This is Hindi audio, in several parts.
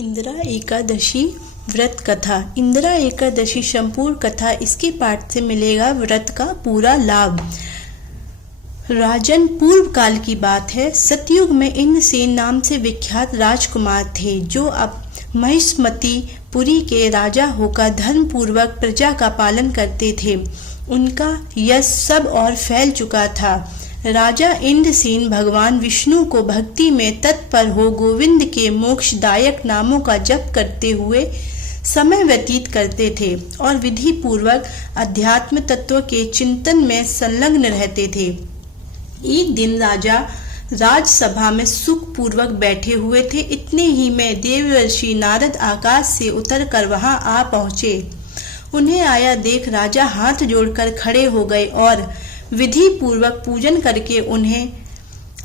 इंदिरा एकादशी व्रत कथा। इंदिरा एकादशी संपूर्ण कथा इसके पाठ से मिलेगा व्रत का पूरा लाभ। राजन, पूर्व काल की बात है। सतयुग में इंद्रसेन नाम से विख्यात राजकुमार थे जो अब महिष्मतीपुरी के राजा होकर धर्म पूर्वक प्रजा का पालन करते थे। उनका यश सब और फैल चुका था। राजा इंद्रसेन भगवान विष्णु को भक्ति में तत्पर हो गोविंद के मोक्षदायक नामों का जप करते हुए समय व्यतीत करते थे और विधि पूर्वक अध्यात्म तत्व के चिंतन में संलग्न रहते थे। एक दिन राजा राजसभा में सुख पूर्वक बैठे हुए थे। इतने ही में देवर्षि नारद आकाश से उतरकर वहां आ पहुंचे। उन्हें आया देख राजा हाथ जोड़कर खड़े हो गए और विधि पूर्वक पूजन करके उन्हें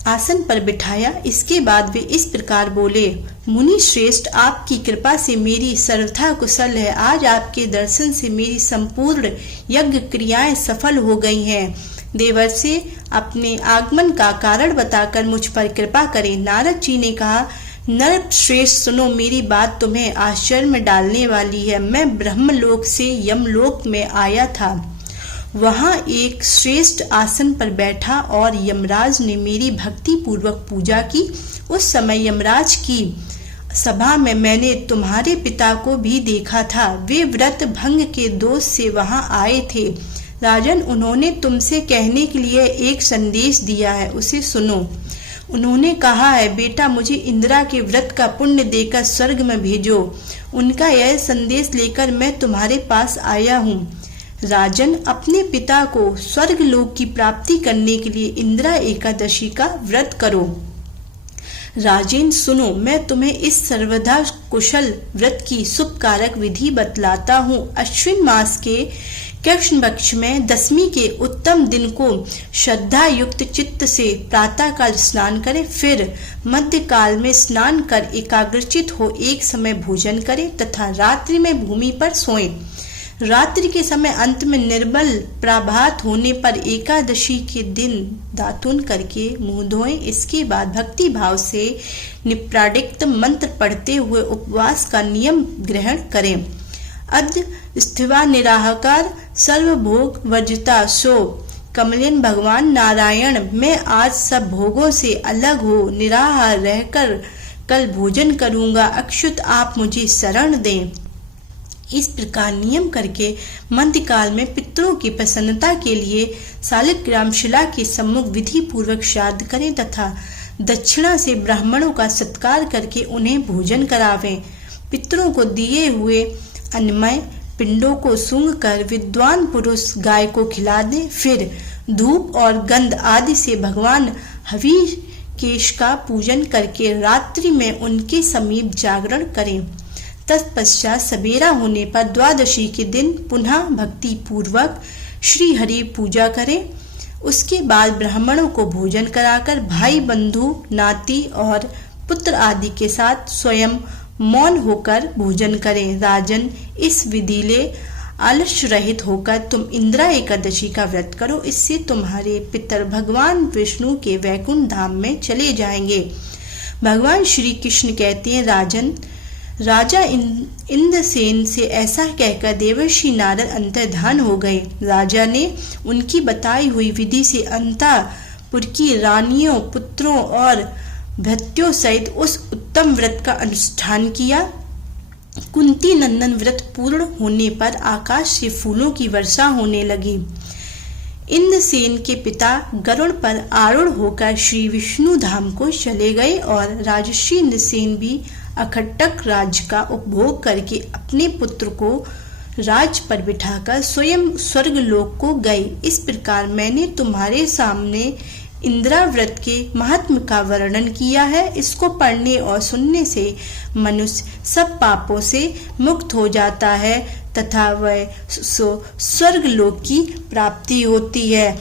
आसन पर बिठाया। इसके बाद वे इस प्रकार बोले, मुनि श्रेष्ठ, आपकी कृपा से मेरी सर्वथा कुशल है। आज आपके दर्शन से मेरी संपूर्ण यज्ञ क्रियाएं सफल हो गई हैं। देवर्षि अपने आगमन का कारण बताकर मुझ पर कृपा करें। नारद जी ने कहा, नर श्रेष्ठ, सुनो, मेरी बात तुम्हें आश्चर्य में डालने वाली है। मैं ब्रह्मलोक से यमलोक में आया था। वहां एक श्रेष्ठ आसन पर बैठा और यमराज ने मेरी भक्ति पूर्वक पूजा की। उस समय यमराज की सभा में मैंने तुम्हारे पिता को भी देखा था। वे व्रत भंग के दोष से वहां आए थे। राजन, उन्होंने तुमसे कहने के लिए एक संदेश दिया है, उसे सुनो। उन्होंने कहा है, बेटा, मुझे इंदिरा के व्रत का पुण्य देकर स्वर्ग में भेजो। उनका यह संदेश लेकर मैं तुम्हारे पास आया हूँ। राजन, अपने पिता को स्वर्ग लोक की प्राप्ति करने के लिए इंदिरा एकादशी का व्रत करो। राजेन, सुनो, मैं तुम्हें इस सर्वदा कुशल व्रत की शुभकारक विधि बतलाता हूँ। अश्विन मास के कृष्ण पक्ष में दशमी के उत्तम दिन को श्रद्धा युक्त चित्त से प्रातः काल स्नान करें। फिर मध्य काल में स्नान कर एकाग्रचित हो एक समय भोजन करें तथा रात्रि में भूमि पर सोएं। रात्रि के समय अंत में निर्बल प्रभात होने पर एकादशी के दिन दातून करके मुंह धोएं। इसके बाद भक्ति भाव से निप्राडिक्त मंत्र पढ़ते हुए उपवास का नियम ग्रहण करें। अद्य स्थिवा निराहार सर्वभोग वर्जिता सो कमलेन भगवान नारायण, मैं आज सब भोगों से अलग हो निराहार रहकर कल भोजन करूंगा। अक्षुत, आप मुझे शरण दें। इस प्रकार नियम करके मध्यकाल में पितरों की प्रसन्नता के लिए शालिग्राम शिला के सम्मुख विधि पूर्वक श्राद्ध करें तथा दक्षिणा से ब्राह्मणों का सत्कार करके उन्हें भोजन करावें। पितरों को दिए हुए अन्नमय पिंडों को सूंघ कर विद्वान पुरुष गाय को खिला दें। फिर धूप और गंध आदि से भगवान हविकेश का पूजन करके रात्रि में उनके समीप जागरण करें। तत्पश्चात सवेरा होने पर द्वादशी के दिन पुनः भक्ति पूर्वक श्री हरि पूजा करें। उसके बाद ब्राह्मणों को भोजन कराकर भाई बंधु नाती और पुत्र आदि के साथ स्वयं मौन होकर भोजन करें। राजन, इस विधि ले आलस्य रहित होकर तुम इंदिरा एकादशी का व्रत करो। इससे तुम्हारे पितर भगवान विष्णु के वैकुंठ धाम में चले जाएंगे। भगवान श्री कृष्ण कहते हैं, राजन, राजा इंद्रसेन से ऐसा कहकर देवर्षि नारद अंतर्धान हो गए। राजा ने उनकी बताई हुई विधि से अंतःपुर की रानियों, पुत्रों और भृत्यों सहित उस उत्तम व्रत का अनुष्ठान किया। कुंती नंदन व्रत पूर्ण होने पर आकाश से फूलों की वर्षा होने लगी। इंद्रसेन के पिता गरुड़ पर आरूढ़ होकर श्री विष्णु धाम को चले गए और राजर्षि इंद्रसेन भी अखट्टक राज्य का उपभोग करके अपने पुत्र को राज पर बिठाकर स्वयं स्वर्ग लोक को गए। इस प्रकार मैंने तुम्हारे सामने इंदिरा व्रत के महात्म का वर्णन किया है। इसको पढ़ने और सुनने से मनुष्य सब पापों से मुक्त हो जाता है तथा वह स्वर्ग लोक की प्राप्ति होती है।